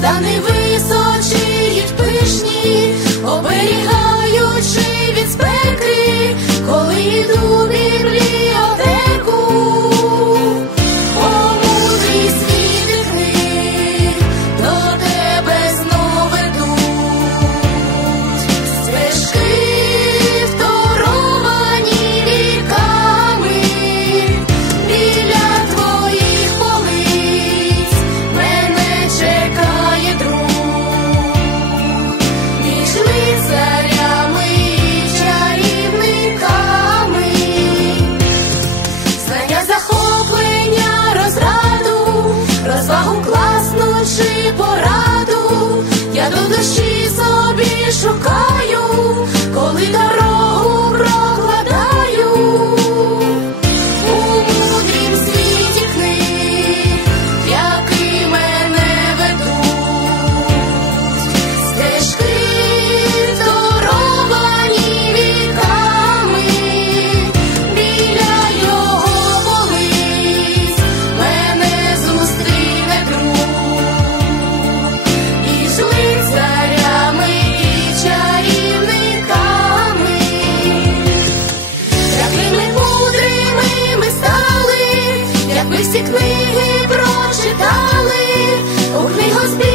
Stanley собі шукаю, коли дорога. книги прочитали, у книгозбі.